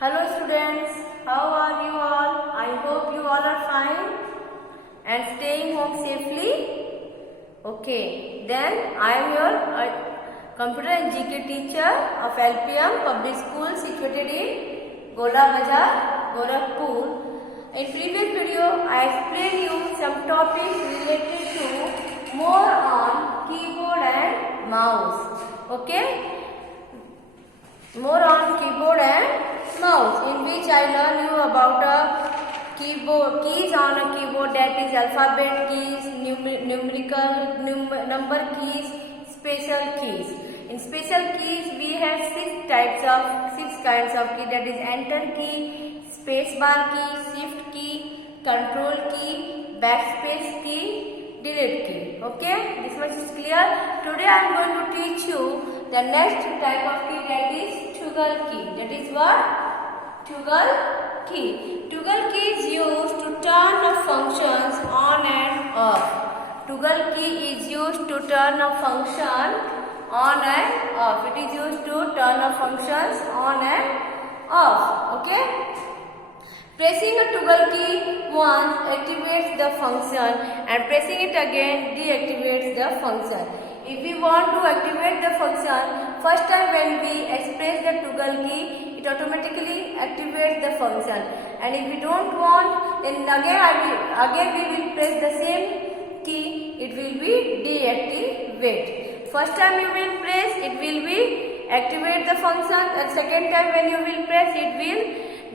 Hello students, how are you all? I hope you all are fine and staying home safely. Okay, then I am your computer and GK teacher of LPM Public School situated in Gola Bazar, Gorakhpur. In previous video, I explained you some topics related to more on keyboard and mouse. Okay, more on keyboard and mouse, in which I learn you about a keyboard keys on a keyboard, that is alphabet keys, number keys, special keys. In special keys we have six kinds of key, that is enter key, space bar key, shift key, control key, backspace key, delete key. Okay, this much is clear. Today I am going to teach you the next type of key, that is toggle key. That is what? Toggle key. Toggle key is used to turn the functions on and off. Toggle key is used to turn a function on and off. It is used to turn the functions on and off. Okay. Pressing a toggle key once activates the function and pressing it again deactivates the function. If we want to activate the function, first time when we press the toggle key, it automatically activates the function. And if we don't want, then again we will press the same key, it will be deactivate. First time you will press, it will be activate the function, and second time when you will press, it will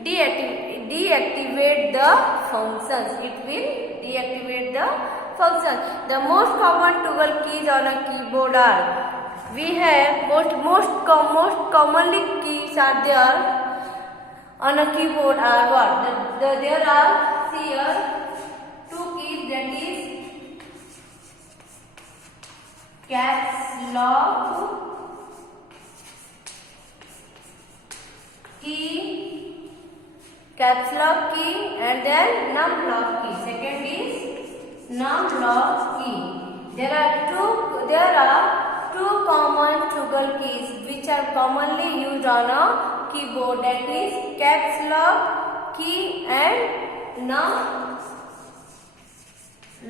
deactivate the functions. It will deactivate the function. The most common toggle keys on a keyboard are, we have most commonly keys are there on a keyboard are what? There are here two keys, that is caps lock key, caps lock key, and then num lock key. Second is num lock key. There are two common toggle keys which are commonly used on a keyboard, that is caps lock key and num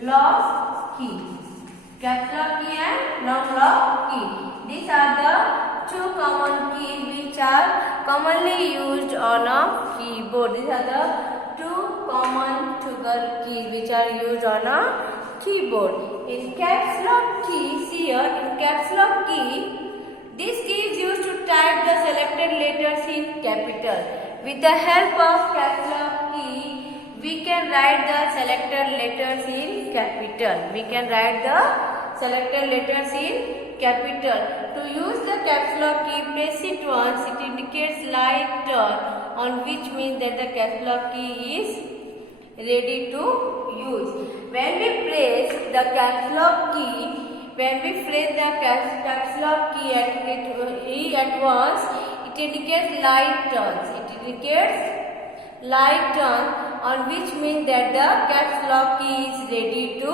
lock key. Caps lock key and num lock key. These are the two common keys which are commonly used on a keyboard. These are the two common toggle keys which are used on a keyboard. In caps lock key, here in caps lock key, this key is used to type the selected letters in capital. With the help of caps lock key, we can write the selected letters in capital. We can write the selected letters in capital. To use the caps lock key, press it once. It indicates light turn, on which means that the caps lock key is ready to use. When we press the caps lock key, caps lock key at once, it indicates light turns. It indicates light turn, on which means that the caps lock key is ready to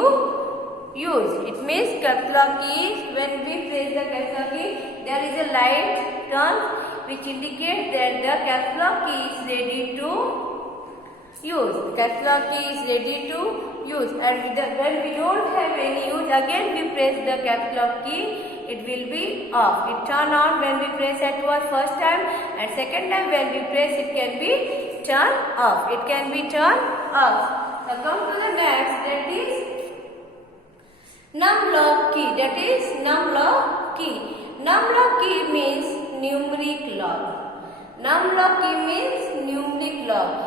use. It means caps lock key, when we press the caps lock key, there is a light turn which indicates that the caps lock key is ready to use. Caps lock key is ready to use, and when we don't have any use, again we press the caps lock key, it will be off. It turn on when we press at first time, and second time when we press, it can be turn off. It can be turned off. Now come to the next, that is num lock key. That is num lock key. Num lock key means numeric lock. Num lock key means numeric lock.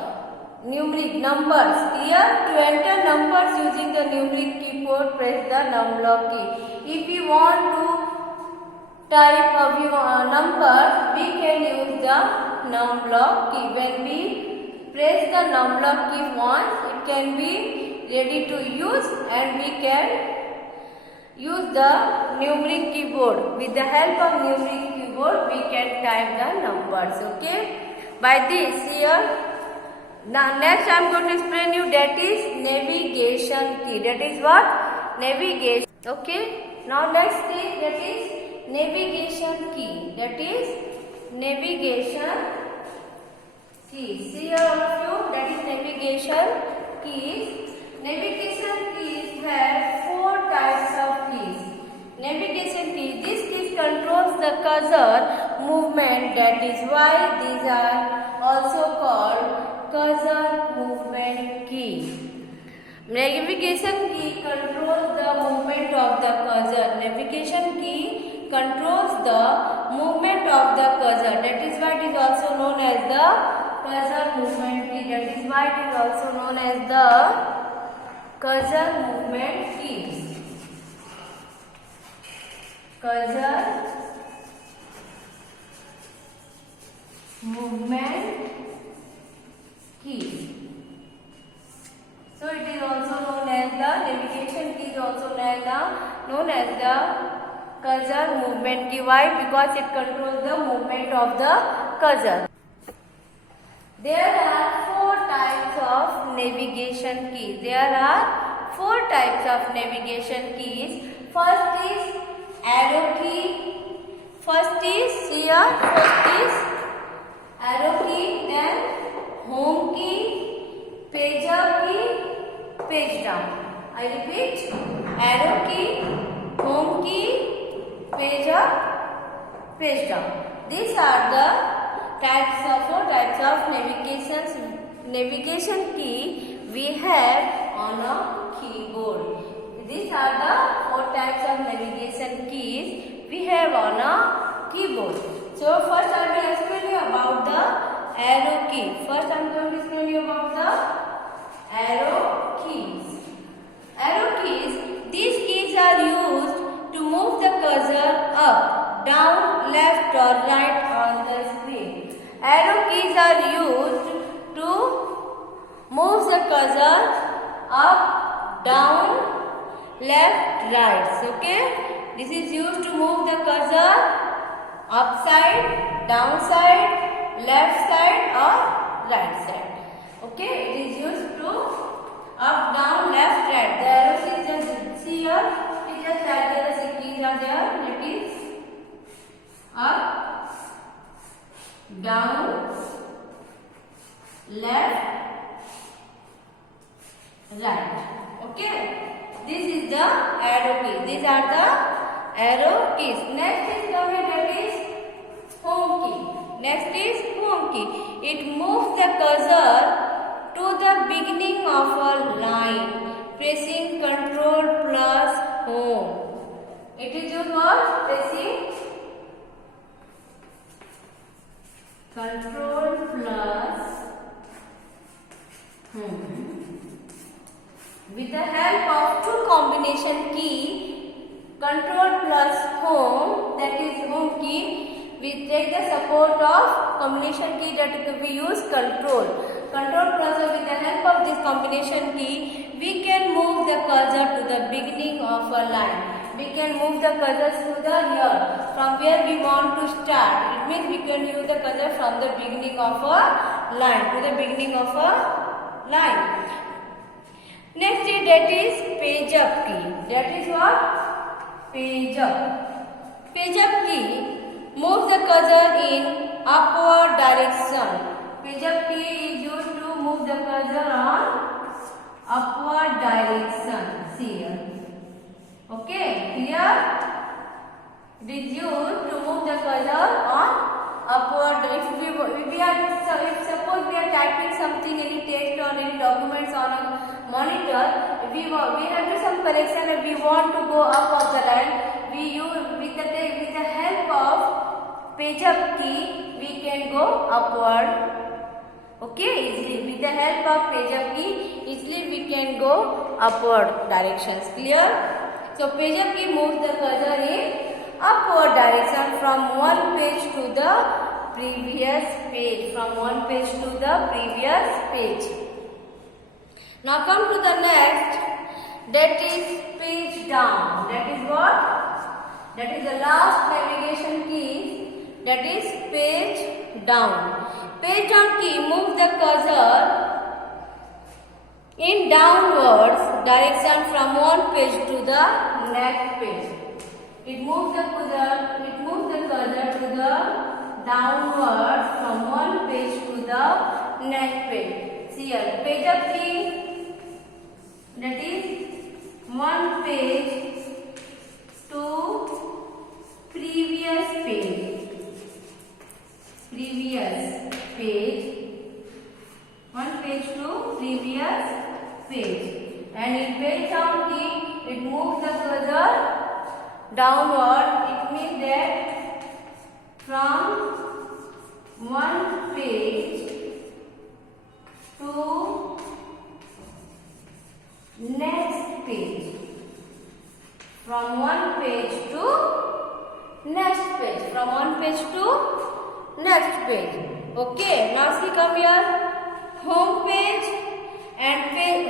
Numeric numbers. Here, to enter numbers using the numeric keyboard, press the num lock key. If we want to type a number, we can use the num lock key. When we press the num lock key once, it can be ready to use, and we can use the numeric keyboard. With the help of numeric keyboard, we can type the numbers. Okay. By this here. Now next I am going to explain you, that is navigation key. That is what? Navigation. Okay. Now next thing, that is navigation key. That is navigation keys. Navigation keys have 4 types of keys. Navigation keys. This keys controls the cursor movement. That is why these are also called cursor movement keys. Navigation key controls the movement of the cursor. Navigation key controls the movement of the cursor. That is why it is also known as the cursor movement key. That is why it is also known as the cursor movement keys. Cursor movement keys. So it is also known as the navigation key is also known as the cursor movement key. Why? Because it controls the movement of the cursor. There are 4 types of navigation keys. There are 4 types of navigation keys. First is arrow key. First is arrow key. Then home key, page up key, page down. I repeat, arrow key, home key, page up, page down. These are the 4 types of navigation key we have on a keyboard. These are the 4 types of navigation keys we have on a keyboard. So first I will explain you about the arrow key. First I am going to explain you about the arrow keys. Arrow keys. These keys are used to move the cursor up, down, left or right on the screen. Arrow keys are used to move the cursor up, down, left, right. Okay. This is used to move the cursor upside, downside, left side or right side. Okay, it is used to up, down, left, right. The arrow keys just see here. It is just like the keys are there. It is up, down, left, right. Okay. This is the arrow keys. These are the arrow keys. Next is coming, that is home key. Next is home key. It moves the cursor to the beginning of a line, pressing Ctrl plus home. It is used for pressing Ctrl plus home. With the help of 2 combination key, Ctrl plus home, that is home key, we take the support of combination key that we use Ctrl. Ctrl plus with the help of this combination key, we can move the cursor to the beginning of a line. We can move the cursor to the here, from where we want to start. It means we can use the cursor from the beginning of a line to the beginning of a line. Next is that is page up key. That is what? Page up. Page up key moves the cursor in upward direction. Page up key is used to move the cursor on upward direction. See here. Okay, here it is used to move the cursor on upward. If suppose we are typing something, any text or any documents on a monitor, we have to some correction and we want to go up of the line. We use with the help of page up key, we can go upward. Okay, easily with the help of page up key, easily we can go upward directions. Clear? So page up key moves the cursor in upward direction from one page to the previous page. From one page to the previous page. Now come to the next. That is page down. That is what? That is the last navigation key. That is page down. Page down key moves the cursor in downwards direction from one page to the next page. It moves the cursor to the downwards from one page to the next page. See here, page up key that is one page to previous page, one page to previous page, and in page down key it moves the cursor downward. It means that from one page to next page, from one page to next page, from one page to next page. Okay, now see, come here. Home page and page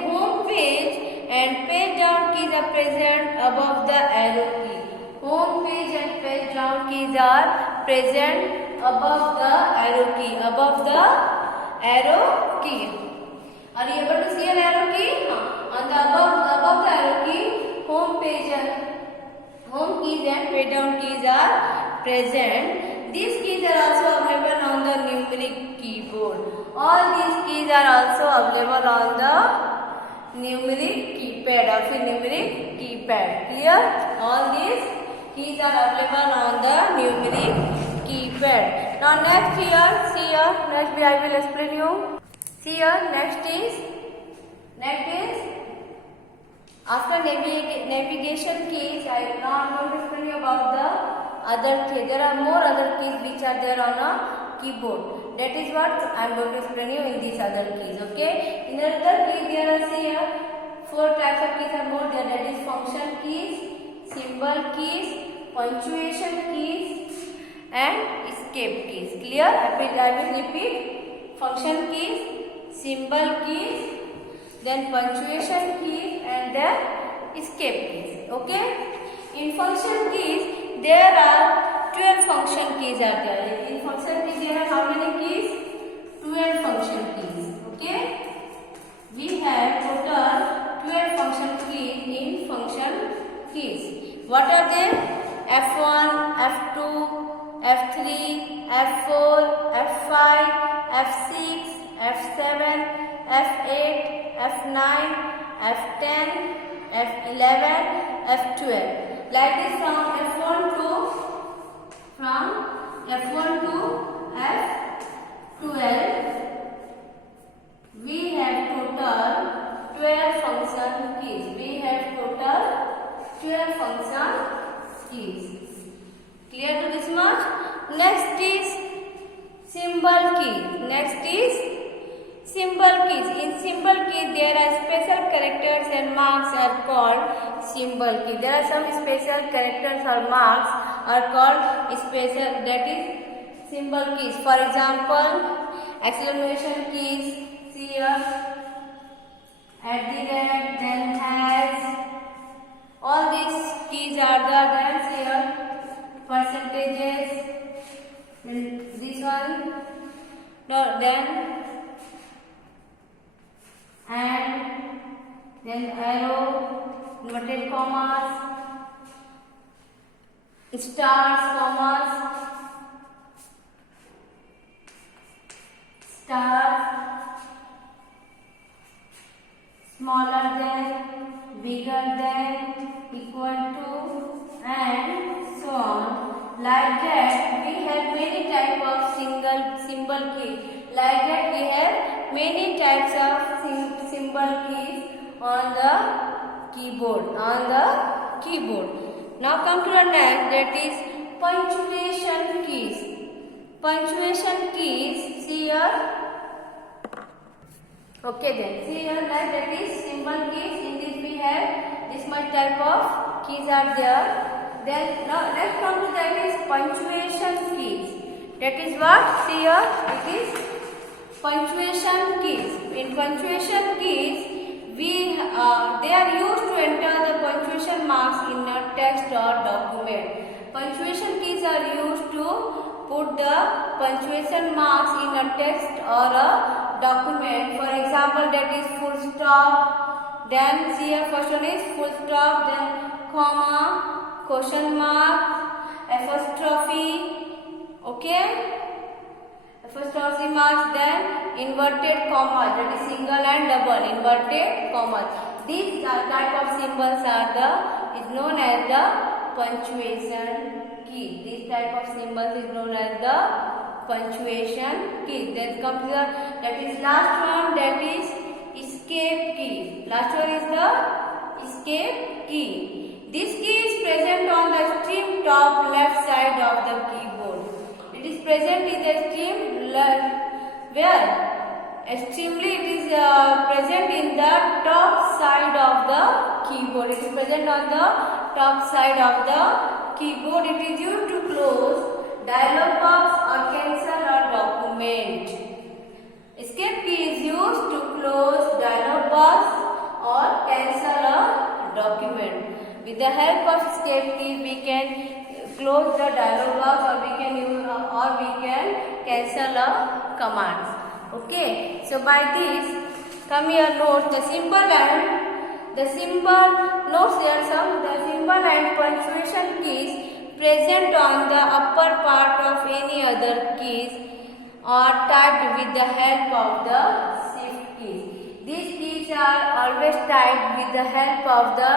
down keys are present above the arrow key. Home page and page down keys are present above the arrow key. Above the arrow key. Are you able to see an arrow key? On the above the arrow key, home keys and page down keys are present. These keys are also available on the numeric keyboard. All these keys are also available on the numeric keypad or numeric keypad. Clear? All these keys are available on the numeric keypad. Now next here, see here, next I will explain you. See here, next is after navigation keys. Now I am going to explain you about the other keys. There are more other keys which are there on a keyboard. That is what I am going to explain you in these other keys. Okay. In other keys there are, see here, 4 types of keys are more there. That is function keys, symbol keys, punctuation keys, and escape keys. Clear? I will repeat. Function keys, symbol keys, then punctuation keys, and then escape keys. Okay. In function keys there are 12 function keys are there. In function keys there are how many keys? 12 function keys. Okay. We have total 12 function keys in function keys. What are they? F1, F2, F3, F4, F5, F6, F7, F8, F9, F10, F11, F12. Like this from F1 to F12, we have total 12 function keys. Clear to this much? Next is symbol keys. In symbol keys there are special characters and marks are called symbol keys. There are some special characters or marks are called special, that is symbol keys. For example, exclamation keys, see here, @ then has. All these keys are there. Then here, percentages, then this one, no, then and then arrow, inverted commas, stars, commas, stars, smaller than, bigger than, equal to, and so on. Like that we have many types of symbol keys. Like that we have many types of symbol keys on the keyboard. Now come to the next, that is punctuation keys. See here. Okay then, see here, that is symbol keys. In this we have this much type of keys are there. Then now let's come to that is punctuation keys. That is what? See here, it is punctuation keys. In punctuation keys, they are used to enter the punctuation marks in a text or document. Punctuation keys are used to put the punctuation marks in a text or a document. For example, that is full stop. Then see here, first one is full stop, then comma, question mark, apostrophe. Okay. Apostrophe marks, then inverted commas, that is single and double inverted commas. These type of symbols is known as the punctuation key. This type of symbol is known as the punctuation key. Then comes that is last one, that is escape key. Last one is the escape key. This key is present on the extreme top left side of the keyboard. It is present in the extreme left, where extremely it is present in the top side of the keyboard. It is present on the top side of the keyboard. It is used to close dialog box or cancel a document. Escape key is used to close dialog box or cancel a document. With the help of escape key, we can close the dialog box, or we can use cancel a commands. Okay, so by this, come here, note the symbol and the symbol and punctuation keys present on the upper part of any other keys are typed with the help of the shift keys. These keys are always typed with the help of the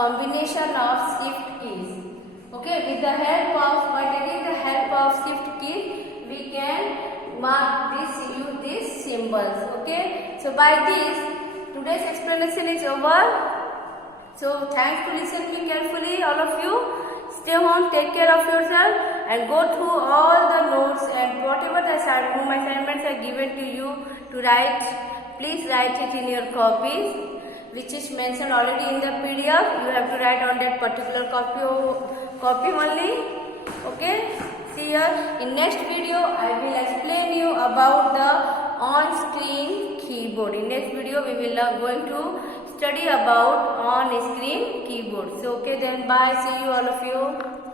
combination of shift keys. Okay, with the help of, by taking the help of shift keys, we can mark this, use these symbols. Okay, so by this, today's explanation is over. So thanks to listen me carefully, all of you. Stay home, take care of yourself, and go through all the notes and whatever the assignments are given to you to write. Please write it in your copies, which is mentioned already in the PDF. You have to write on that particular copy only. Okay. See you in next video. I will explain you about the on-screen keyboard. In next video, we will going to study about on-screen keyboard. So okay, then bye. See you all of you.